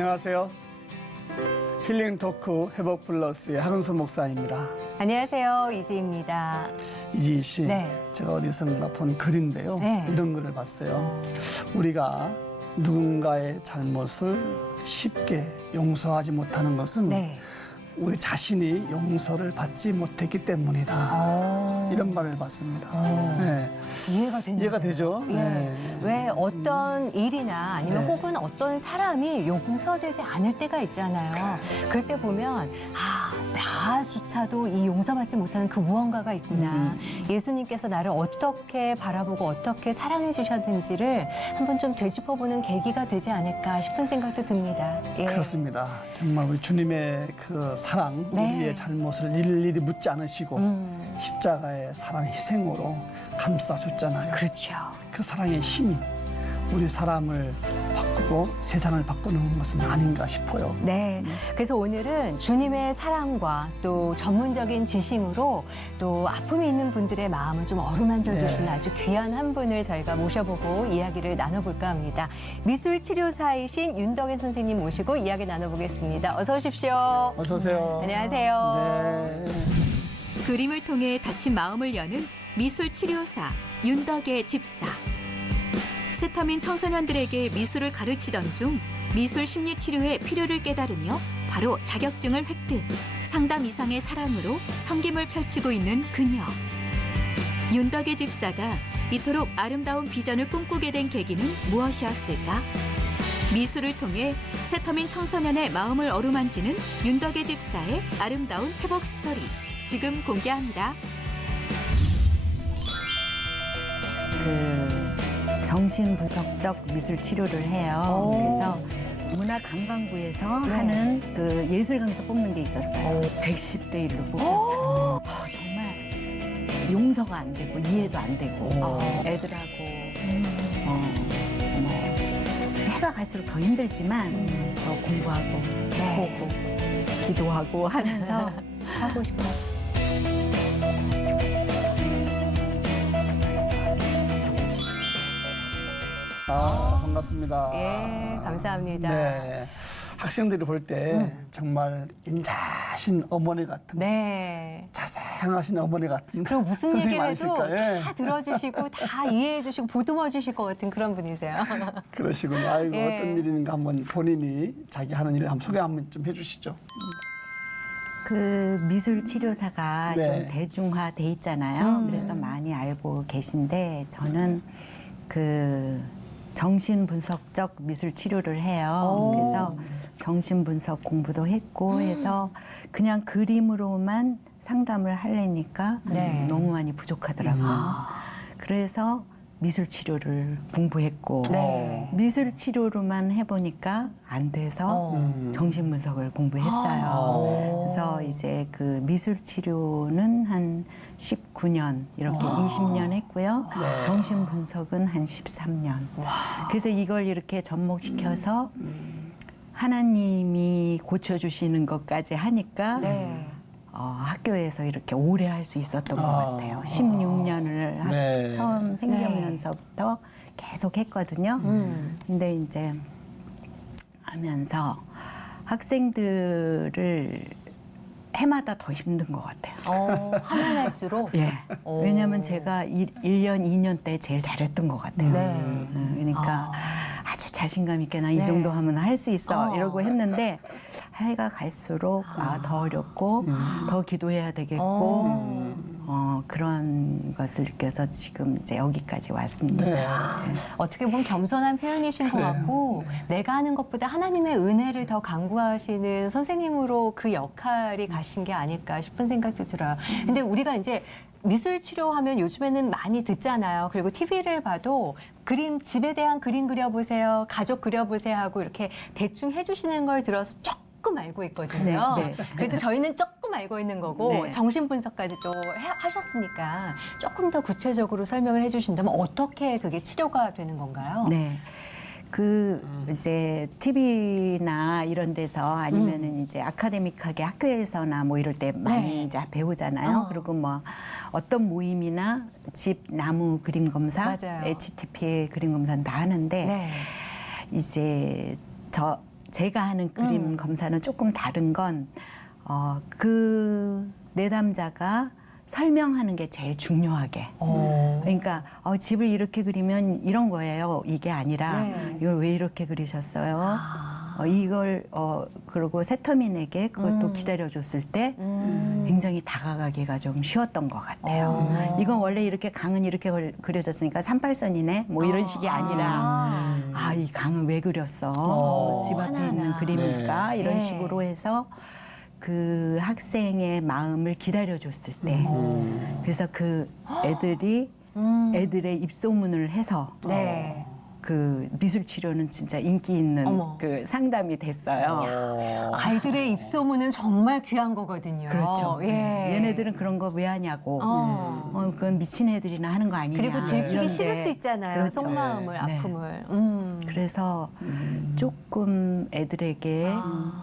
안녕하세요. 힐링 토크 회복 플러스의 하근수 목사입니다. 안녕하세요. 이지입니다. 이지희 씨, 네. 제가 어디선가 본 글인데요. 네. 이런 글을 봤어요. 우리가 누군가의 잘못을 쉽게 용서하지 못하는 것은 네. 우리 자신이 용서를 받지 못했기 때문이다. 이런 말을 봤습니다. 네. 이해가 되는 이해가 되죠? 예. 네. 왜 어떤 일이나 아니면 네. 혹은 어떤 사람이 용서되지 않을 때가 있잖아요. 그럴 때 보면 나조차도 이 용서받지 못하는 그 무언가가 있구나. 예수님께서 나를 어떻게 바라보고 어떻게 사랑해 주셨는지를 한번 좀 되짚어보는 계기가 되지 않을까 싶은 생각도 듭니다. 예. 그렇습니다. 정말 우리 주님의 그 사랑, 네. 우리의 잘못을 일일이 묻지 않으시고 십자가의 사랑 희생으로 감싸줬잖아요. 그렇죠. 그 사랑의 힘이 우리 사람을 바꾸고 세상을 바꾸는 것은 아닌가 싶어요. 네. 그래서 오늘은 주님의 사랑과 또 전문적인 지심으로 또 아픔이 있는 분들의 마음을 좀 어루만져 주시는 네. 아주 귀한 한 분을 저희가 모셔보고 이야기를 나눠볼까 합니다. 미술 치료사이신 윤덕애 선생님 모시고 이야기 나눠보겠습니다. 어서 오십시오. 어서 오세요. 안녕하세요. 네. 그림을 통해 다친 마음을 여는 미술 치료사 윤덕의 집사. 세터민 청소년들에게 미술을 가르치던 중 미술 심리 치료의 필요를 깨달으며 바로 자격증을 획득, 상담 이상의 사랑으로 섬김을 펼치고 있는 그녀. 윤덕의 집사가 이토록 아름다운 비전을 꿈꾸게 된 계기는 무엇이었을까? 미술을 통해 세터민 청소년의 마음을 어루만지는 윤덕의 집사의 아름다운 회복 스토리. 지금 공개합니다. 정신분석적 미술 치료를 해요. 그래서 문화관광부에서 하는 그 예술 강사 뽑는 게 있었어요. 110대 1로 뽑혔어요. 정말 용서가 안 되고 이해도 안 되고 애들하고 해가 갈수록 더 힘들지만 더 공부하고 보고 기도하고 하면서 하고 싶어요. 반갑습니다. 예, 감사합니다. 네. 학생들이 볼 때 정말 인자하신 어머니 같은, 네. 자상하신 어머니 같은. 그리고 무슨 선생님 얘기를 해도 아니실까? 예. 다 들어주시고 다 이해해주시고 보듬어주실 것 같은 그런 분이세요. 그러시군요. 아이고, 예. 어떤 일인가 한번 본인이 자기 하는 일을 한번 소개 한번 좀 해주시죠. 그 미술 치료사가 네. 좀 대중화돼 있잖아요. 그래서 많이 알고 계신데 저는 그 정신분석적 미술 치료를 해요. 그래서 정신분석 공부도 했고 해서 그냥 그림으로만 상담을 하려니까 네. 너무 많이 부족하더라고요. 그래서 미술 치료를 공부했고 네. 미술 치료로만 해보니까 안 돼서 정신분석을 공부했어요. 그래서 이제 그 미술 치료는 한 19년 이렇게 20년 했고요. 네. 정신분석은 한 13년. 그래서 이걸 이렇게 접목시켜서 하나님이 고쳐주시는 것까지 하니까 네. 학교에서 이렇게 오래 할 수 있었던 것 같아요. 16년을 네. 처음 생기면서부터 계속 했거든요. 근데 이제 하면서 학생들을 해마다 더 힘든 것 같아요. 하면 할수록. 예. 오. 왜냐하면 제가 1년, 2년 때 제일 잘했던 것 같아요. 네. 그러니까 아주 자신감 있게 나 이 네. 정도 하면 할 수 있어 이러고 했는데 해가 갈수록 더 어렵고 더 기도해야 되겠고 그런 것을 느껴서 지금 이제 여기까지 왔습니다. 네. 네. 어떻게 보면 겸손한 표현이신 것 같고 내가 하는 것보다 하나님의 은혜를 더 강구하시는 선생님으로 그 역할이 가신 게 아닐까 싶은 생각도 들어요. 근데 우리가 이제 미술 치료하면 요즘에는 많이 듣잖아요. 그리고 TV를 봐도 집에 대한 그림 그려보세요, 가족 그려보세요 하고 이렇게 대충 해주시는 걸 들어서 조금 알고 있거든요. 네, 네. 그래도 저희는 조금 알고 있는 거고 네. 정신분석까지 또 하셨으니까 조금 더 구체적으로 설명을 해주신다면 어떻게 그게 치료가 되는 건가요? 네. 이제 TV나 이런 데서 아니면은 이제 아카데믹하게 학교에서나 뭐 이럴 때 많이 네. 이제 배우잖아요. 그리고 뭐 어떤 모임이나 집 나무 그림 검사, 맞아요. HTP 그림 검사는 다 하는데 네. 이제 제가 하는 그림 검사는 조금 다른 건 그 내담자가 설명하는 게 제일 중요하게. 그러니까 집을 이렇게 그리면 이런 거예요. 이게 아니라 네. 이걸 왜 이렇게 그리셨어요? 이걸 그리고 세터민에게 그걸 또 기다려줬을 때 굉장히 다가가기가 좀 쉬웠던 것 같아요. 이건 원래 이렇게 강은 이렇게 그려졌으니까 38선이네 뭐 이런 식이 아니라 이 강은 왜 그렸어? 집 앞에 있는 하나하나. 그림일까? 이런 네. 식으로 해서 그 학생의 마음을 기다려줬을 때 그래서 그 애들이 애들의 입소문을 해서 네. 그 미술 치료는 진짜 인기 있는 어머. 그 상담이 됐어요. 아이들의 입소문은 정말 귀한 거거든요. 그렇죠. 예. 얘네들은 그런 거 왜 하냐고. 그건 미친 애들이나 하는 거 아니냐. 그리고 들키기 이런데. 싫을 수 있잖아요. 그렇죠. 속마음을, 네. 아픔을. 그래서 조금 애들에게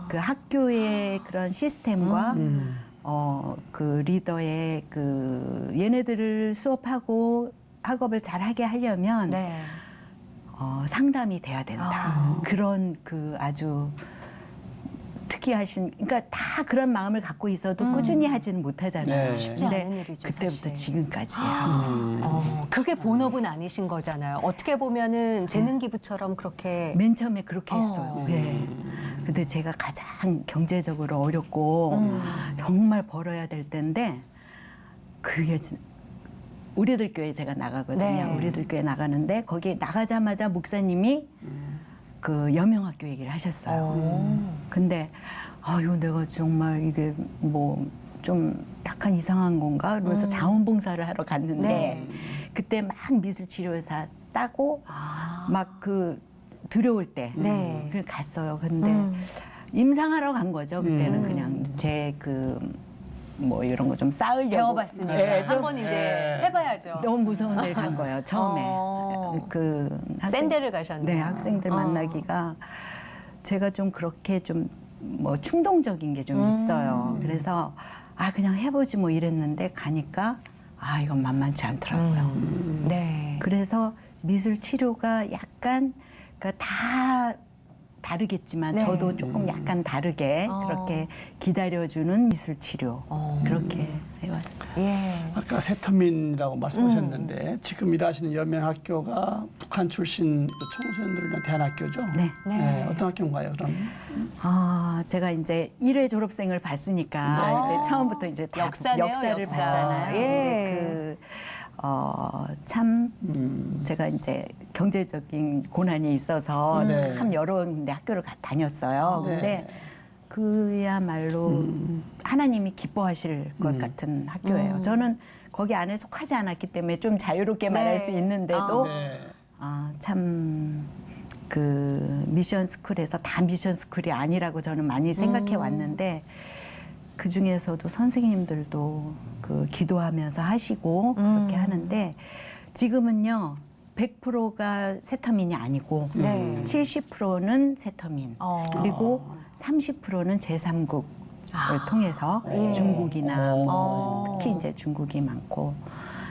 그 학교의 그런 시스템과 그 리더의 그 얘네들을 수업하고 학업을 잘하게 하려면 네. 상담이 돼야 된다. 그런 그 아주 특이하신, 그러니까 다 그런 마음을 갖고 있어도 꾸준히 하지는 못하잖아요. 네. 쉽지 근데 않은 일이죠, 그때부터 사실. 지금까지 하고. 그게 본업은 아니신 거잖아요. 어떻게 보면은 재능 기부처럼 그렇게. 맨 처음에 그렇게 했어요. 네. 근데 제가 가장 경제적으로 어렵고 정말 벌어야 될 때인데 그게 우리들 교회 제가 나가거든요. 네. 우리들 교회 나가는데 거기 나가자마자 목사님이 그 여명학교 얘기를 하셨어요. 근데 이거 내가 정말 이게 뭐 좀 약간 이상한 건가? 그러면서 자원봉사를 하러 갔는데 네. 그때 막 미술치료사 따고 막 그 들여올 때 네. 그걸 갔어요. 근데 임상하러 간 거죠. 그때는 그냥 제 그 뭐 이런 거 좀 쌓으려고 배워봤으니까 네, 좀 한번 이제 해봐야죠. 너무 무서운 데를 간 거예요. 처음에 그 센 데를 가셨네요. 네, 학생들 만나기가 제가 좀 그렇게 좀 뭐 충동적인 게 좀 있어요. 그래서 그냥 해보지 뭐 이랬는데 가니까 이건 만만치 않더라고요. 네. 그래서 미술 치료가 약간 그러니까 다 다르겠지만 네. 저도 조금 약간 다르게 그렇게 기다려주는 미술 치료 그렇게 해왔어요. 예. 아까 세터민이라고 말씀하셨는데 지금 일하시는 여명학교가 북한 출신 그 청소년들을 위한 대안학교죠? 네. 네. 어떤 학교인가요, 그럼? 제가 이제 1회 졸업생을 봤으니까 이제 처음부터 이제 다 역사네요, 역사를 역사. 봤잖아요. 예. 참 제가 이제 경제적인 고난이 있어서 네. 참 여러 군데 학교를 다녔어요. 네. 근데 그야말로 하나님이 기뻐하실 것 같은 학교예요. 저는 거기 안에 속하지 않았기 때문에 좀 자유롭게 말할 수 있는데도 네. 참 그 미션 스쿨에서 다 미션 스쿨이 아니라고 저는 많이 생각해 왔는데 그 중에서도 선생님들도 그 기도하면서 하시고 그렇게 하는데 지금은요 100%가 세터민이 아니고 네. 70%는 세터민 그리고 30%는 제3국을 통해서 예. 중국이나 뭐 특히 이제 중국이 많고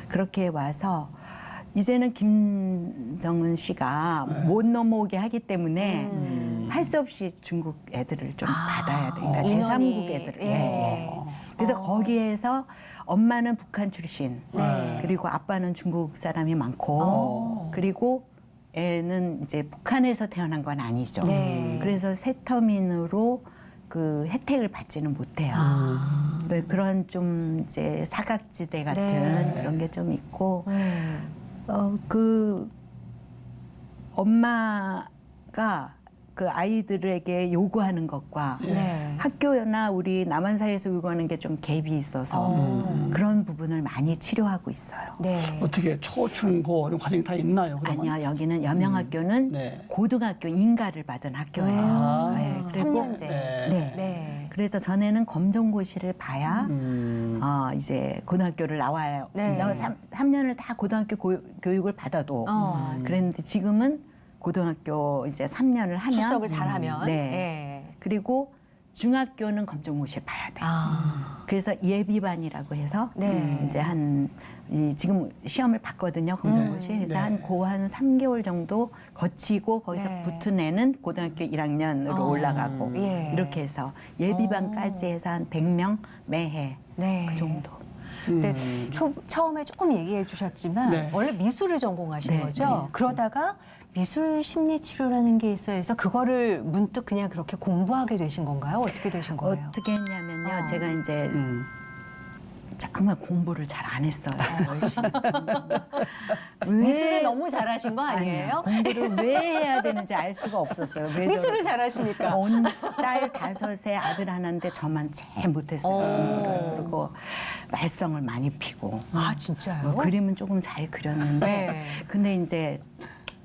그렇게 와서 이제는 김정은 씨가 못 넘어오게 하기 때문에 할 수 없이 중국 애들을 좀 받아야 돼. 그러니까 인원이, 제3국 애들. 예. 그래서 거기에서 엄마는 북한 출신, 네. 그리고 아빠는 중국 사람이 많고, 그리고 애는 이제 북한에서 태어난 건 아니죠. 네. 그래서 세터민으로 그 혜택을 받지는 못해요. 그런 좀 이제 사각지대 같은 네. 그런 게 좀 있고, 그 엄마가 그 아이들에게 요구하는 것과 네. 학교나 우리 남한사회에서 요구하는 게 좀 갭이 있어서 그런 부분을 많이 치료하고 있어요. 네. 어떻게 초, 중, 고 이런 과정이 다 있나요? 그러면? 아니요, 여기는 여명학교는 네. 고등학교 인가를 받은 학교예요. 네, 그리고 3년제. 네. 네. 네. 그래서 전에는 검정고시를 봐야 음. 이제 고등학교를 나와요. 네. 3년을 다 고등학교 교육을 받아도 그랬는데 지금은 고등학교 이제 3년을 하면 출석을 잘하면. 네. 예. 그리고 중학교는 검정고시를 봐야 돼. 아. 그래서 예비반이라고 해서 네. 이제 지금 시험을 봤거든요, 검정고시. 그래서 네. 한 3개월 정도 거치고 거기서 네. 붙은 애는 고등학교 1학년으로 올라가고 예. 이렇게 해서 예비반까지 해서 한 100명 매해 네. 그 정도. 근데 처음에 조금 얘기해 주셨지만 네. 원래 미술을 전공하신 네, 거죠? 네. 그러다가 미술 심리 치료라는 게 있어 해서 그거를 문득 그냥 그렇게 공부하게 되신 건가요? 어떻게 되신 거예요? 어떻게 했냐면요, 제가 이제 음. 정말 공부를 잘 안 했어요. 열심히. 미술을 너무 잘하신 거 아니에요? 공부를 왜 해야 되는지 알 수가 없었어요. 왜 미술을 잘하시니까. 딸 5에 아들 하나인데 저만 제일 못했어요. 공부를. 그리고 말썽을 많이 피고. 아 진짜요? 뭐 그림은 조금 잘 그렸는데 네. 근데 이제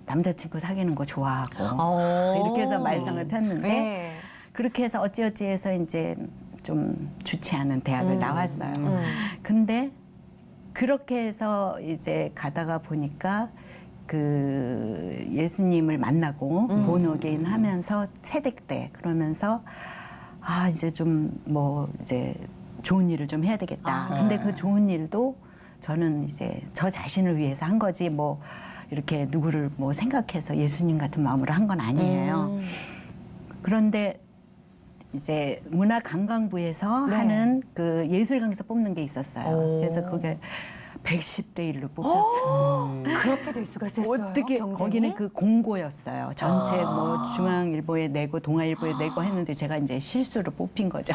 남자친구 사귀는 거 좋아하고 어. 이렇게 해서 말썽을 폈는데 네. 그렇게 해서 어찌어찌 해서 이제 좀 좋지 않은 대학을 나왔어요. 근데 그렇게 해서 이제 가다가 보니까 그 예수님을 만나고 본어게인 하면서 새댁 때 그러면서 아 이제 좀 뭐 이제 좋은 일을 좀 해야 되겠다. 근데 그 좋은 일도 저는 이제 저 자신을 위해서 한 거지 뭐 이렇게 누구를 뭐 생각해서 예수님 같은 마음으로 한 건 아니에요. 그런데 이제 문화관광부에서 네. 하는 그 예술 강사 뽑는 게 있었어요. 그래서 그게 110대 1로 뽑혔어요. 그렇게 될 수가 있었어요. 어떻게 경쟁이? 거기는 그 공고였어요. 전체 뭐 중앙일보에 내고 동아일보에 내고 했는데 제가 이제 실수로 뽑힌 거죠.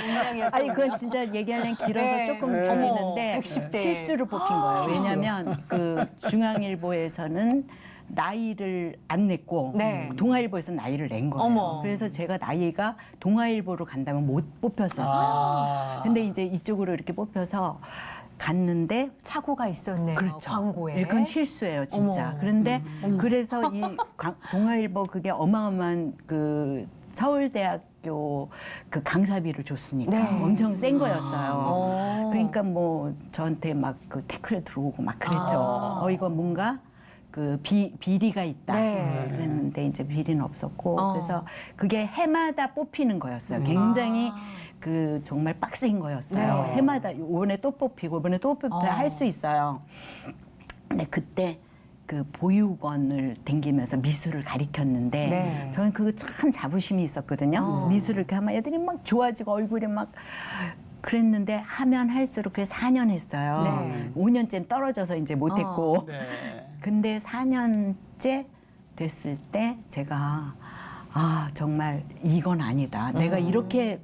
굉장히 아니 그건 진짜 얘기하려면 길어서 네. 조금 네. 줄이는데 어머, 110대. 실수로 뽑힌 거예요. 왜냐하면 그 중앙일보에서는 나이를 안 냈고 네. 동아일보에서 나이를 낸 거예요. 어머. 그래서 제가 나이가 동아일보로 간다면 못 뽑혔었어요. 아. 근데 이제 이쪽으로 이렇게 뽑혀서 갔는데 착오가 있었네요. 그렇죠. 광고에. 예, 그건 실수예요, 진짜. 어머. 그런데 그래서 이 동아일보 그게 어마어마한 그 서울대학교 그 강사비를 줬으니까 네. 엄청 센 거였어요. 어. 그러니까 뭐 저한테 막 그 태클 들어오고 막 그랬죠. 아. 이거 뭔가 그 비리가 있다. 네. 그랬는데 이제 비리는 없었고 어. 그래서 그게 해마다 뽑히는 거였어요. 굉장히 그 정말 빡센 거였어요. 네. 해마다 이번에 또 뽑히고 이번에 또 뽑히고 할 수 있어요. 근데 그때 그 보육원을 댕기면서 미술을 가리켰는데 네. 저는 그거 참 자부심이 있었거든요. 미술을 이렇게 하면 애들이 막 좋아지고 얼굴이 막 그랬는데 하면 할수록 그게 4년 했어요. 네. 5년째는 떨어져서 이제 못했고. 네. 근데 4년째 됐을 때 제가 아 정말 이건 아니다. 내가 이렇게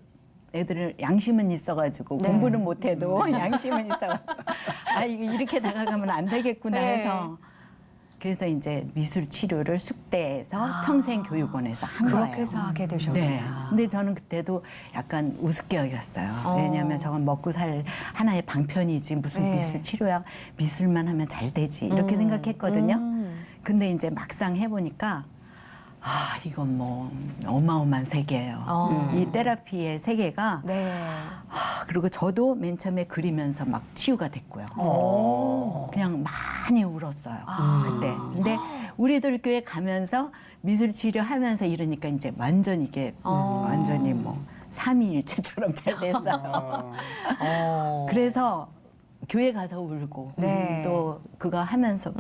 애들을 양심은 있어가지고 네. 공부는 못해도 양심은 있어가지고 아 이거 이렇게 나가가면 안 되겠구나 네. 해서 그래서 이제 미술 치료를 숙대에서 평생교육원에서 한 거예요. 그렇게 해서 하게 되셨구나. 네. 근데 저는 그때도 약간 우습게 여겼어요. 왜냐하면 저건 먹고 살 하나의 방편이지 무슨 네. 미술 치료야 미술만 하면 잘 되지 이렇게 생각했거든요. 근데 이제 막상 해보니까 아 이건 뭐 어마어마한 세계예요. 이 테라피의 세계가 네. 그리고 저도 맨 처음에 그리면서 막 치유가 됐고요. 그냥 많이 울었어요. 그때. 근데 우리들 교회 가면서 미술 치료하면서 이러니까 이제 완전 이게 완전히 뭐 삼위일체처럼 잘 됐어요. 그래서 교회 가서 울고 네. 또 그거 하면서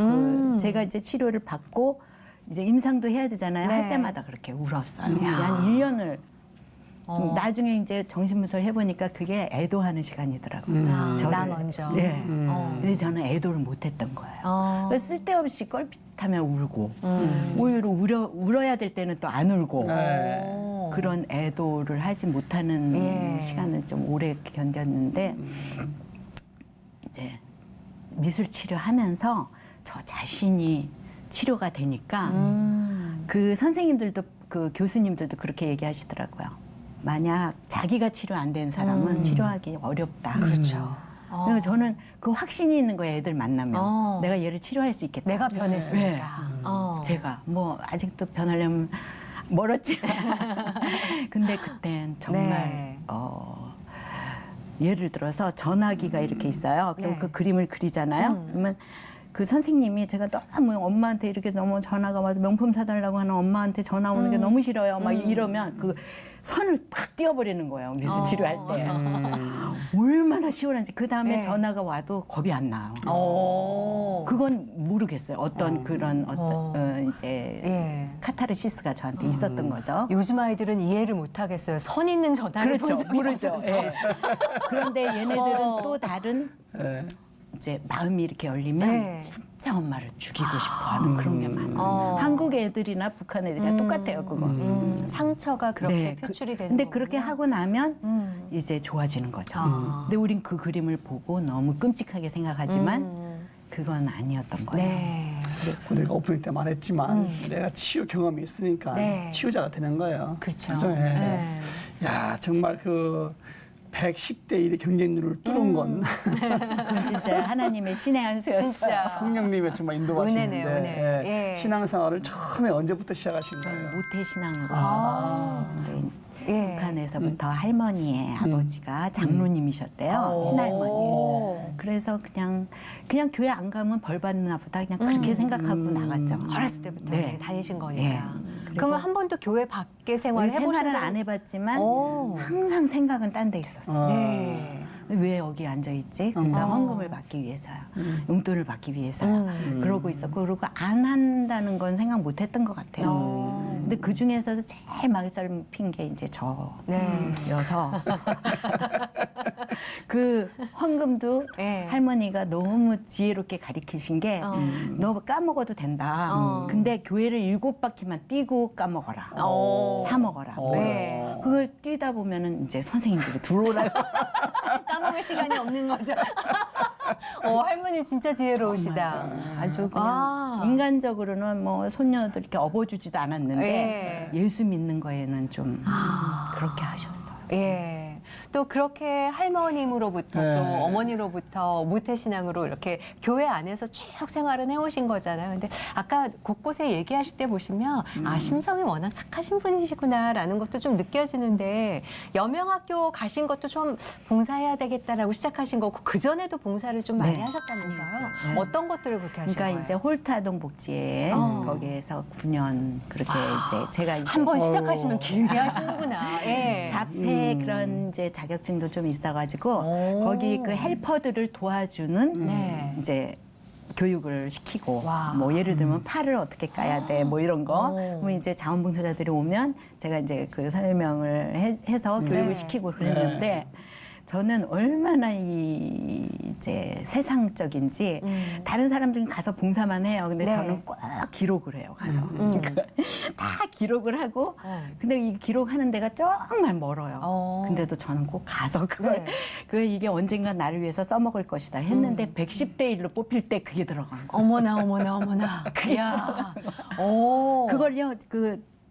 제가 이제 치료를 받고 이제 임상도 해야 되잖아요. 네. 할 때마다 그렇게 울었어요. 한 1년을 나중에 이제 정신분석을 해보니까 그게 애도하는 시간이더라고요. 나 먼저. 네. 근데 저는 애도를 못했던 거예요. 그래서 쓸데없이 껄핏하면 울고 오히려 울어야 될 때는 또 안 울고 네. 그런 애도를 하지 못하는 예. 시간을 좀 오래 견뎠는데 이제 미술 치료하면서 저 자신이 치료가 되니까 그 선생님들도 그 교수님들도 그렇게 얘기하시더라고요. 만약 자기가 치료 안 된 사람은 치료하기 어렵다. 그렇죠. 그래서 저는 그 확신이 있는 거예요. 애들 만나면 어. 내가 얘를 치료할 수 있겠다. 내가 변했으니까. 네. 제가 뭐 아직도 변하려면 멀었지만 근데 그땐 정말 네. 예를 들어서 전화기가 이렇게 있어요. 그럼 네. 그 그림을 그리잖아요. 그러면 그 선생님이 제가 너무 엄마한테 이렇게 너무 전화가 와서 명품 사달라고 하는 엄마한테 전화 오는 게 너무 싫어요. 막 이러면 그 선을 탁 띄워버리는 거예요. 미술 치료할 때. 얼마나 시원한지. 그 다음에 네. 전화가 와도 겁이 안 나요. 오. 그건 모르겠어요. 어떤 그런 이제 예. 카타르시스가 저한테 있었던 거죠. 요즘 아이들은 이해를 못 하겠어요. 선 있는 전화를 그렇죠. 본 적이 모르죠. 없어서. 예. 그런데 얘네들은 어. 또 다른 예. 이제 마음이 이렇게 열리면 네. 진짜 엄마를 죽이고 싶어하는 그런 게 많아요. 어. 한국 애들이나 북한 애들이나 똑같아요, 그거. 상처가 그렇게 네, 표출이 되는 근데 거군요. 그렇게 하고 나면 음. 이제 좋아지는 거죠. 아. 근데 우린 그 그림을 보고 너무 끔찍하게 생각하지만 그건 아니었던 거예요. 네. 그래서 우리가 오프닝 때 말했지만 내가 치유 경험이 있으니까 네. 치유자가 되는 거예요. 그렇죠. 그죠? 예. 네. 야 정말 그 110대 1의 경쟁률을 뚫은 건 그건 진짜 하나님의 신의 한 수였어요. 진짜. 성령님의 정말 인도하시는데 은혜네요, 은혜. 예. 예. 신앙생활을 처음에 언제부터 시작하신 거예요? 모태 신앙으로. 아. 근데 예. 북한에서부터 할머니의 아버지가 장로님이셨대요. 친할머니. 오. 그래서 그냥 교회 안 가면 벌 받나 보다 그냥 그렇게 생각하고 나갔죠. 어렸을 때부터 네. 다니신 거니까. 예. 그러면 한 번도 교회 밖에 생활을 해보신 생활은 적은 안 해봤지만 오. 항상 생각은 딴 데 있었어요. 네. 왜 여기 앉아 있지? 그러니까 헌금을 받기 위해서요. 용돈을 받기 위해서요. 그러고 있었고 그러고 안 한다는 건 생각 못 했던 것 같아요. 근데 그 중에서도 제일 망설인 게 이제 네. 저여서 그 헌금도 네. 할머니가 너무 지혜롭게 가리키신 게 너 까먹어도 된다. 근데 교회를 7바퀴만 뛰고 까먹어라. 오. 사 먹어라. 네. 그걸 뛰다 보면은 이제 선생님들이 들어오라고. 까먹을 시간이 없는 거죠. 할머님 진짜 지혜로우시다. 아주 그냥 아. 인간적으로는 뭐 손녀들 이렇게 업어주지도 않았는데 예. 예수 믿는 거에는 좀 그렇게 하셨어요. 예. 또 그렇게 할머님으로부터 네. 또 어머니로부터 모태신앙으로 이렇게 교회 안에서 쭉 생활은 해오신 거잖아요. 근데 아까 곳곳에 얘기하실 때 보시면 심성이 워낙 착하신 분이시구나라는 것도 좀 느껴지는데 여명학교 가신 것도 좀 봉사해야 되겠다라고 시작하신 거고 그전에도 봉사를 좀 많이 네. 하셨다면서요. 네. 어떤 것들을 그렇게 하신 그러니까 거예요? 이제 홀타동 복지에 거기에서 9년 그렇게 이제 제가 이제 한 번 시작하시면 길게 하시는구나. 예. 자폐 그런 이제 자격증도 좀 있어가지고 오. 거기 그 헬퍼들을 도와주는 네. 이제 교육을 시키고 와. 뭐 예를 들면 팔을 어떻게 까야 돼 뭐 이런 거 오. 그러면 이제 자원봉사자들이 오면 제가 이제 그 설명을 해서 교육을 네. 시키고 그랬는데 저는 얼마나 이제 세상적인지 다른 사람들은 가서 봉사만 해요. 근데 네. 저는 꼭 기록을 해요. 가서 그러니까 다 기록을 하고 근데 이 기록하는 데가 정말 멀어요. 근데도 저는 꼭 가서 그걸 네. 그 이게 언젠가 나를 위해서 써먹을 것이다 했는데 110대 1로 뽑힐 때 그게 들어간 거예요. 어머나 어머나 어머나. 야. 오. 그걸요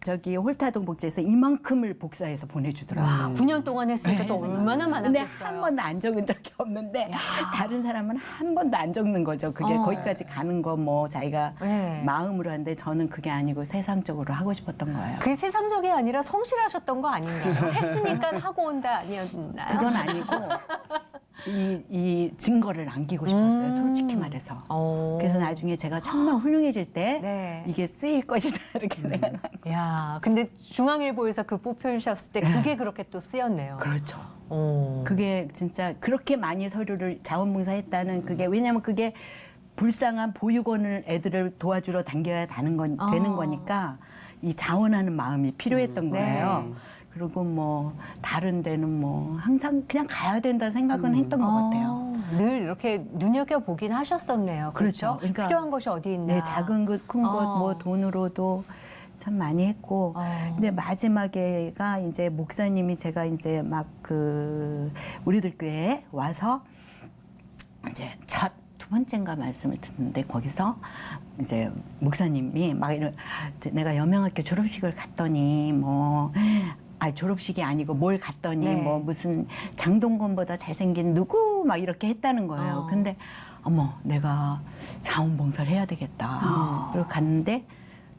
저기 홀타동 복지에서 이만큼을 복사해서 보내주더라고요. 9년 동안 했으니까 또 얼마나 근데 많았겠어요. 한 번도 안 적은 적이 없는데 다른 사람은 한 번도 안 적는 거죠. 그게 거기까지 가는 거 뭐 자기가 네. 마음으로 하는데 저는 그게 아니고 세상적으로 하고 싶었던 거예요. 그게 세상적이 아니라 성실하셨던 거 아닌가요? 했으니까 하고 온다 아니었나요? 그건 아니고 이 증거를 남기고 싶었어요. 솔직히 말해서. 그래서 나중에 제가 정말 훌륭해질 때 네. 이게 쓰일 것이다 이렇게 생각한 거예요. 야, 근데 중앙일보에서 그 뽑히셨을 때 그게 그렇게 또 쓰였네요. 그렇죠. 오. 그게 진짜 그렇게 많이 서류를 자원봉사했다는 그게 왜냐하면 그게 불쌍한 보육원을 애들을 도와주러 당겨야 되는 거니까 이 자원하는 마음이 필요했던 거예요. 네. 그리고 뭐 다른 데는 뭐 항상 그냥 가야 된다 생각은 했던 것 같아요. 늘 이렇게 눈여겨 보긴 하셨었네요. 그렇죠? 그러니까 필요한 것이 어디 있나. 네, 작은 것, 큰 것, 뭐 돈으로도 참 많이 했고. 근데 마지막에가 이제 목사님이 제가 이제 막 그 우리들 교회에 와서 이제 첫 두 번째인가 말씀을 듣는데 거기서 이제 목사님이 막 이런 내가 여명학교 졸업식을 갔더니 뭐 졸업식이 아니고 뭘 갔더니 네. 뭐 무슨 장동건보다 잘생긴 누구 막 이렇게 했다는 거예요. 근데 어머 내가 자원봉사를 해야 되겠다. 그리고 갔는데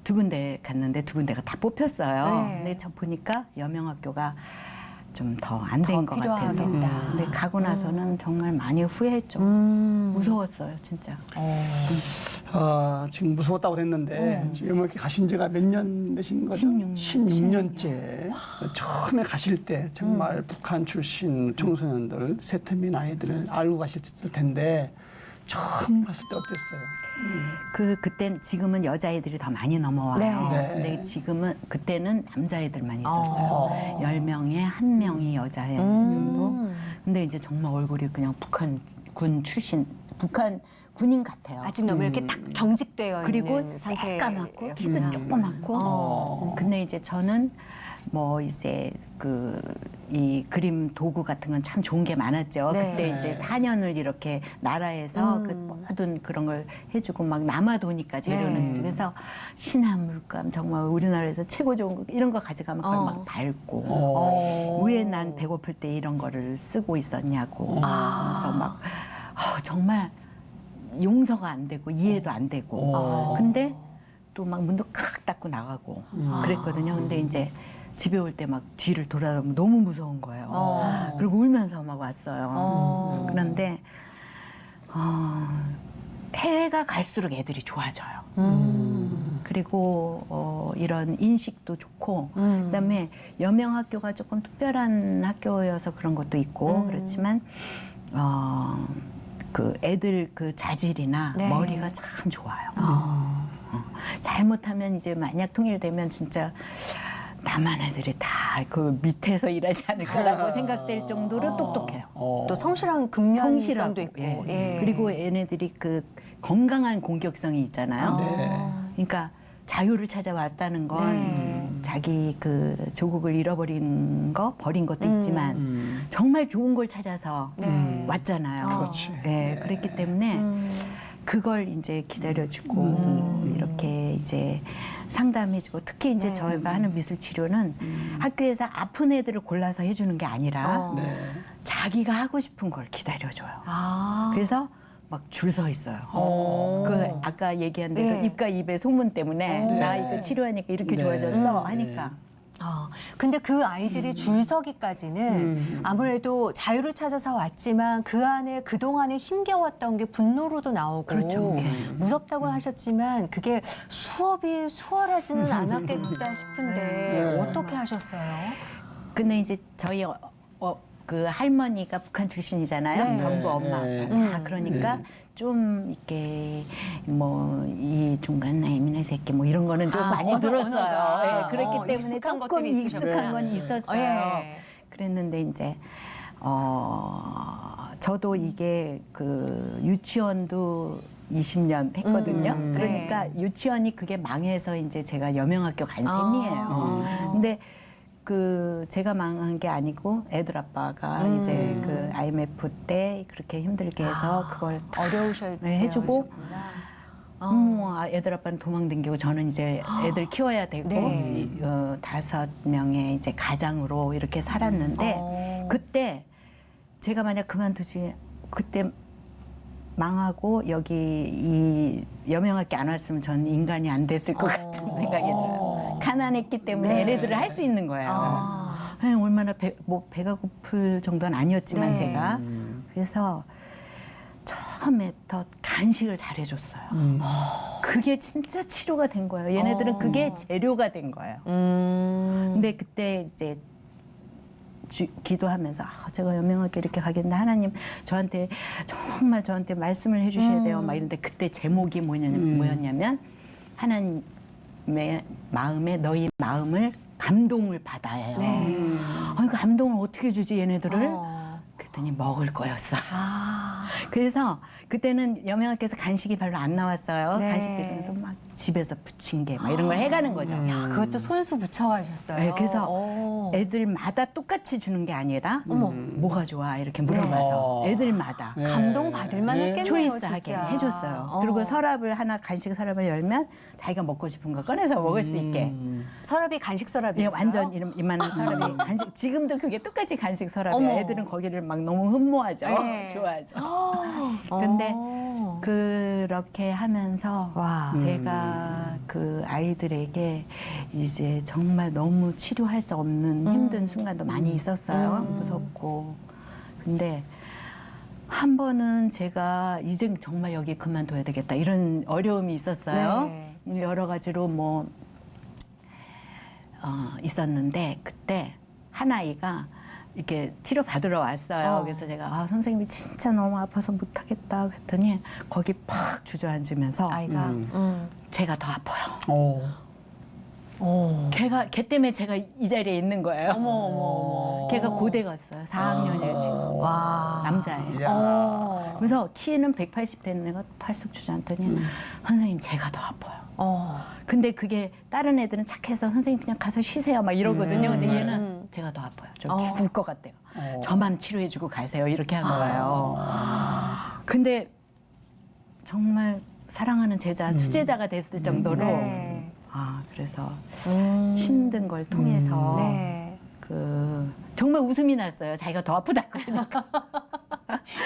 두 군데 갔는데 두 군데가 다 뽑혔어요. 네. 근데 저 보니까 여명학교가 좀 더 안 된 것 같아서. 필요하겠다. 근데 가고 나서는 정말 많이 후회했죠. 무서웠어요, 진짜. 지금 무서웠다고 그랬는데 지금 이렇게 가신 지가 몇 년 되신 거죠? 16년째. 처음에 가실 때 정말 북한 출신 청소년들, 세트민 아이들을 알고 가셨을 텐데 처음 갔을 때 어땠어요? 그때는 지금은 여자애들이 더 많이 넘어와요. 네. 근데 그때는 남자애들만 있었어요. 10명에 1명이 여자애 정도. 근데 이제 정말 얼굴이 그냥 북한 군 출신, 북한 군인 같아요. 아직 너무 이렇게 딱 경직되어 그리고 있는 상태. 새까맣고 키도 조그맣고. 근데 이제 저는 뭐 이제 이 그림 도구 같은 건 참 좋은 게 많았죠. 네. 그때 이제 4년을 이렇게 나라에서 그 모든 그런 걸 해주고 막 남아도니까 재료는. 네. 그래서 신한 물감 정말 우리나라에서 최고 좋은 거 이런 거 가져가면 그걸 막 밟고 왜 난 배고플 때 이런 거를 쓰고 있었냐고. 그래서 막 정말 용서가 안 되고 이해도 안 되고. 근데 또 막 문도 칵 닫고 나가고 그랬거든요. 근데 이제 집에 올 때 막 뒤를 돌아보면 너무 무서운 거예요. 그리고 울면서 막 왔어요. 그런데 해가 갈수록 애들이 좋아져요. 그리고 이런 인식도 좋고 그다음에 여명학교가 조금 특별한 학교여서 그런 것도 있고 그렇지만 그 애들 그 자질이나 네. 머리가 참 좋아요. 잘못하면 이제 만약 통일되면 진짜 남한 애들이 다 그 밑에서 일하지 않을까라고 생각될 정도로 똑똑해요. 또 성실한 근면성도 있고. 예. 예. 그리고 얘네들이 그 건강한 공격성이 있잖아요. 그러니까 자유를 찾아왔다는 건 네. 자기 그 조국을 잃어버린 거 버린 것도 있지만 정말 좋은 걸 찾아서 왔잖아요. 그렇지. 예, 그랬기 때문에 그걸 이제 기다려주고 이렇게 이제 상담해주고 특히 이제 네. 저희가 하는 미술 치료는 학교에서 아픈 애들을 골라서 해주는 게 아니라 네. 자기가 하고 싶은 걸 기다려줘요. 아. 그래서 막 줄 서 있어요. 그 아까 얘기한 대로 네. 입과 입의 소문 때문에 나 이거 치료하니까 이렇게 네. 좋아졌어 하니까. 근데 그 아이들이 줄 서기까지는 아무래도 자유를 찾아서 왔지만 그 안에 그동안에 힘겨웠던 게 분노로도 나오고 그렇죠. 무섭다고 하셨지만 그게 수업이 수월하지는 않았겠다 싶은데 어떻게 하셨어요? 근데 이제 저희 그 할머니가 북한 출신이잖아요. 네. 전부 엄마 다 그러니까 좀 이렇게 뭐 이 중간 나이미네 새끼 뭐 이런 거는 좀 많이 언어가. 들었어요. 예, 그랬기 때문에 익숙한 조금 것들이 익숙한 건 있었어요. 예. 그랬는데 이제 저도 이게 그 유치원도 20년 했거든요. 그러니까 유치원이 그게 망해서 이제 제가 여명학교 간 셈이에요. 근데 그 제가 망한 게 아니고 애들 아빠가 이제 그 IMF 때 그렇게 힘들게 해서 그걸 다 어려우실 때 해주고 애들 아빠는 도망다니고 저는 이제 애들 키워야 되고 네. 5명의 이제 가장으로 이렇게 살았는데 그때 제가 만약 그만두지 그때 망하고 여기 이 여명학교 안 왔으면 저는 인간이 안 됐을 것 같은 생각이 들어요. 가난했기 때문에 얘네들을 할 수 있는 거예요. 얼마나 배가 고플 정도는 아니었지만 네. 제가 그래서 처음에부터 간식을 잘해줬어요. 그게 진짜 치료가 된 거예요. 얘네들은 그게 재료가 된 거예요. 근데 그때 이제 기도하면서 제가 여명학교 이렇게 가겠는데 하나님 저한테 정말 저한테 말씀을 해주셔야 돼요. 막 이런데 그때 제목이 뭐였냐면 하나님의 마음에 너희 마음을 감동을 받아야 해요. 그 감동을 어떻게 주지 얘네들을? 그랬더니 먹을 거였어요. 그래서 그때는 여명학교에서 간식이 별로 안 나왔어요. 네. 간식 드리면서 막 집에서 부침개 막 이런 걸 해가는 거죠. 그것도 손수 붙여가셨어요. 네, 그래서 애들마다 똑같이 주는 게 아니라 뭐가 좋아 이렇게 물어봐서 애들마다 감동받을 만했겠네요. 초이스하게 진짜. 해줬어요. 그리고 서랍을 간식 서랍을 열면 자기가 먹고 싶은 거 꺼내서 먹을 수 있게. 서랍이 간식 예, 서랍이었어요? 완전 이만한 서랍이 간식. 지금도 그게 똑같이 간식 서랍이에요. 어머. 애들은 거기를 막 너무 흠모하죠. 네. 좋아하죠. 근데 그렇게 하면서 제가 그 아이들에게 이제 정말 너무 치료할 수 없는 힘든 순간도 많이 있었어요. 무섭고. 근데 한 번은 제가 이제 정말 여기 그만둬야 되겠다 이런 어려움이 있었어요. 네. 여러 가지로 뭐 있었는데 그때 한 아이가 이렇게 치료 받으러 왔어요. 그래서 제가 선생님이 진짜 너무 아파서 못하겠다 그랬더니 거기 팍 주저앉으면서 아이가. 제가 더 아파요. 걔 때문에 제가 이 자리에 있는 거예요. 어머. 걔가 고대 갔어요. 4학년이에요 지금. 와. 남자예요. 야. 그래서 키는 180 되는 애가 팔쑥 주저앉더니 선생님 제가 더 아파요. 근데 그게 다른 애들은 착해서 선생님 그냥 가서 쉬세요 막 이러거든요. 근데 얘는 제가 더 아파요. 저 죽을 것 같대요. 저만 치료해주고 가세요. 이렇게 한 거예요. 근데 정말 사랑하는 제자, 수제자가 됐을 정도로 네. 그래서 힘든 걸 통해서 네. 정말 웃음이 났어요. 자기가 더 아프다고 그러니까.